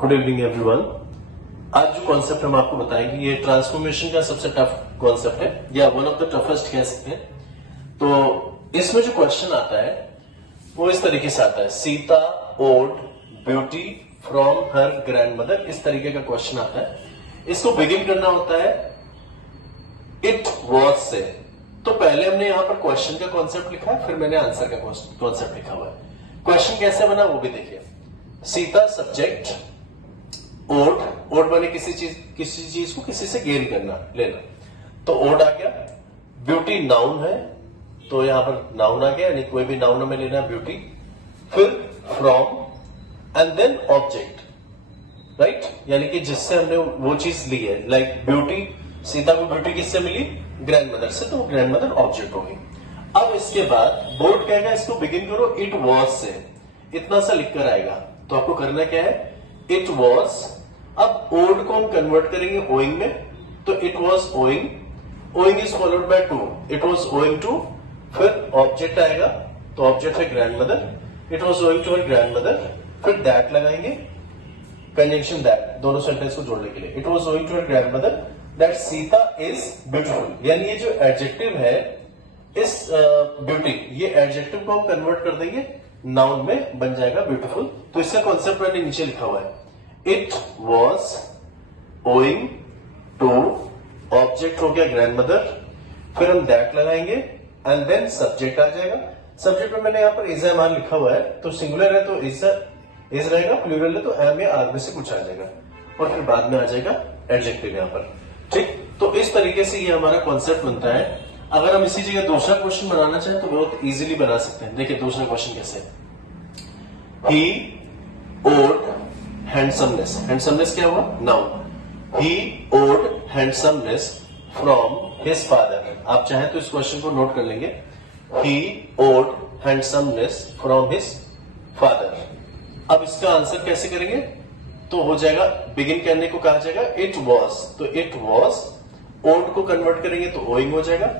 Good evening everyone. आज जो concept हम आपको बताएंगे ये ट्रांसफॉर्मेशन का सबसे टफ कॉन्सेप्ट है या वन ऑफ द टफेस्ट कह सकते हैं। तो इसमें जो क्वेश्चन आता है वो इस तरीके से आता है, Sita owed beauty from her grandmother, इस तरीके का क्वेश्चन आता है। इसको बिगिन करना होता है इट वॉज से। तो पहले हमने यहां पर क्वेश्चन का कॉन्सेप्ट लिखा है, फिर मैंने आंसर का कॉन्सेप्ट लिखा हुआ है। क्वेश्चन कैसे बना वो भी देखिए। सीता सब्जेक्ट, ओड माने किसी चीज को किसी से गेन करना, लेना, तो ओड आ गया। ब्यूटी नाउन है तो यहां पर नाउन आ गया, यानी कोई भी नाउन हमें लेना है ब्यूटी। फिर from and then object, right, यानी कि जिससे हमने वो चीज ली है। लाइक ब्यूटी, सीता को ब्यूटी किससे मिली? ग्रैंडमदर से, तो ग्रैंडमदर ऑब्जेक्ट होगी। अब इसके बाद बोर्ड कहेगा इसको बिगिन करो इट वॉज से, इतना सा लिखकर आएगा। तो आपको करना क्या है, इट वॉज। अब ओड को हम कन्वर्ट करेंगे ओइंग में, तो it was owing, owing is followed by to, it was owing to. फिर ऑब्जेक्ट आएगा, तो ऑब्जेक्ट है grandmother, it was owing to her grandmother. फिर दैट लगाएंगे, कंजंक्शन दैट, दोनों सेंटेंस को जोड़ने के लिए। It was owing to her grandmother that Sita is beautiful, यानी ये जो एडजेक्टिव है इस ब्यूटी, ये एडजेक्टिव को हम कन्वर्ट कर देंगे नाउन में, बन जाएगा ब्यूटीफुल। तो इसका कॉन्सेप्ट मैंने नीचे लिखा हुआ है, it was owing to, object हो गया ग्रैंडमदर, फिर हम दैट लगाएंगे एंड देन सब्जेक्ट आ जाएगा। सब्जेक्ट में मैंने यहां पर इज एम आर लिखा हुआ है, तो सिंगुलर है तो इज रहेगा, प्लूरल है तो एम या आर में से कुछ आ जाएगा, और फिर बाद में आ जाएगा एडजेक्टिव यहां पर। ठीक, तो इस तरीके से ये हमारा कॉन्सेप्ट बनता है। अगर हम इसी जगह दूसरा क्वेश्चन बनाना चाहें तो बहुत इजीली बना सकते हैं। देखिए दूसरा क्वेश्चन कैसे है, ही ओड हैंडसमनेस, हैंडसमनेस क्या हुआ? Noun. He owed handsomeness from his father. आप चाहें तो इस क्वेश्चन को नोट कर लेंगे, he owed handsomeness from his father. अब इसका आंसर कैसे करेंगे? तो हो जाएगा, बिगिन करने को कहा जाएगा इट वॉज, तो इट वॉज, ओड को कन्वर्ट करेंगे तो ओइंग हो जाएगा,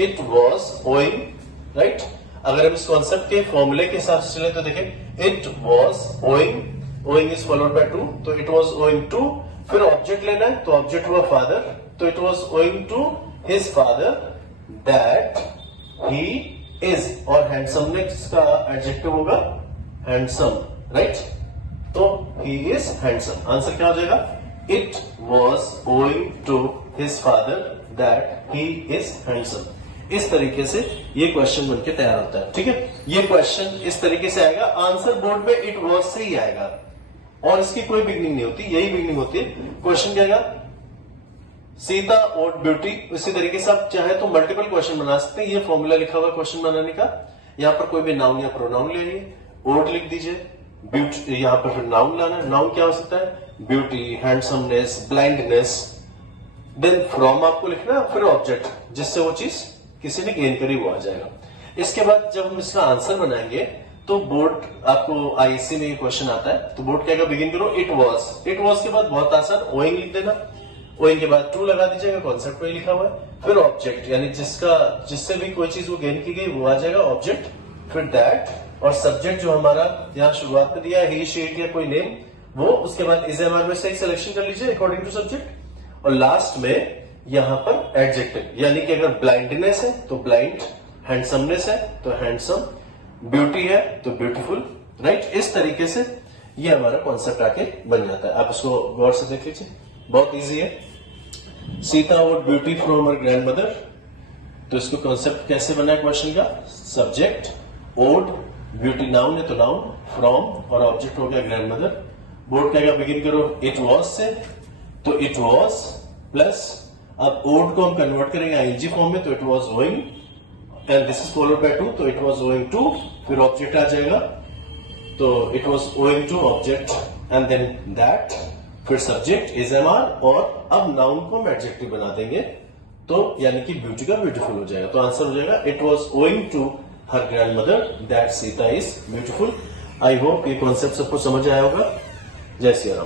इट वॉज ओइंग, राइट। अगर हम इस कॉन्सेप्ट के फॉर्मूले के हिसाब से चले तो देखें, it was owing, owing is followed by to, तो इट वॉज ओइंग टू। फिर ऑब्जेक्ट लेना है, तो ऑब्जेक्ट हुआ फादर, तो it was owing to his father that he is, और हैंडसमनेस का एडजेक्टिव होगा हैंडसम, राइट, तो ही इज हैंडसम। आंसर क्या हो जाएगा, it was owing to his father that he is handsome. इस तरीके से ये क्वेश्चन बनके तैयार होता है। ठीक है, ये क्वेश्चन इस तरीके से आएगा, आंसर बोर्ड में इट वॉज से ही आएगा और इसकी कोई बिगनिंग नहीं होती, यही बिगनिंग होती है। क्वेश्चन क्या आएगा, सीता ओड ब्यूटी। इसी तरीके से आप चाहे तो मल्टीपल क्वेश्चन बना सकते हैं। ये फॉर्मूला लिखा हुआ क्वेश्चन बनाने का, यहां पर कोई भी नाउन या प्रोनाउन ले लीजिए, ओड लिख दीजिए, ब्यूटी यहां पर फिर नाउन लाना है। नाउन क्या हो सकता है? Beauty, handsomeness, blindness. Then from आपको लिखना है, फिर ऑब्जेक्ट जिससे वो चीज किसी ने गेन करी वो आ जाएगा। इसके बाद जब हम इसका आंसर बनाएंगे तो बोर्ड आपको आईएससी में ये क्वेश्चन आता है, तो बोर्ड क्या बिगिन करो इट वॉज, इट वॉज के बाद बहुत आसान ओइंग लिख देना, ओइंग के बाद टू लगा दीजिएगा, कॉन्सेप्ट में लिखा हुआ है। फिर ऑब्जेक्ट, यानी जिससे भी कोई चीज वो गेन की गई वो आ जाएगा ऑब्जेक्ट। फिर दैट, और सब्जेक्ट जो हमारा यहाँ शुरुआत में दिया है, ही शी इट या कोई नेम, वो। उसके बाद इज एम आर में से एक सिलेक्शन कर लीजिए अकॉर्डिंग टू सब्जेक्ट, और लास्ट में यहां पर एडजेक्टिव, यानी कि अगर ब्लाइंडनेस है तो ब्लाइंड, हैंडसमनेस है तो हैंडसम, ब्यूटी है तो ब्यूटीफुल, राइट। इस तरीके से ये हमारा कॉन्सेप्ट आके बन जाता है। आप इसको गौर से देख लीजिए, बहुत इजी है। Sita would beauty from her grandmother, तो इसको कॉन्सेप्ट कैसे बना है क्वेश्चन का, सब्जेक्ट ओड, ब्यूटी नाउन है तो नाउन, फ्रॉम और ऑब्जेक्ट हो गया ग्रैंडमदर। बोर्ड कहेगा बिगिन करो इट वॉज से, तो इट वॉज प्लस, अब ओड को हम कन्वर्ट करेंगे आईएनजी फॉर्म में, तो it was owing and this is followed by to, तो इट वॉज ओइंग टू। फिर ऑब्जेक्ट आ जाएगा, तो it was owing to object and then that, फिर सब्जेक्ट इज एम आर, और अब नाउन को हम एडजेक्टिव बना देंगे, तो यानी कि ब्यूटी का ब्यूटीफुल हो जाएगा। तो आंसर हो जाएगा it was owing to her grandmother that Sita is beautiful. I hope ये कॉन्सेप्ट सबको समझ आया होगा। जय श्री राम।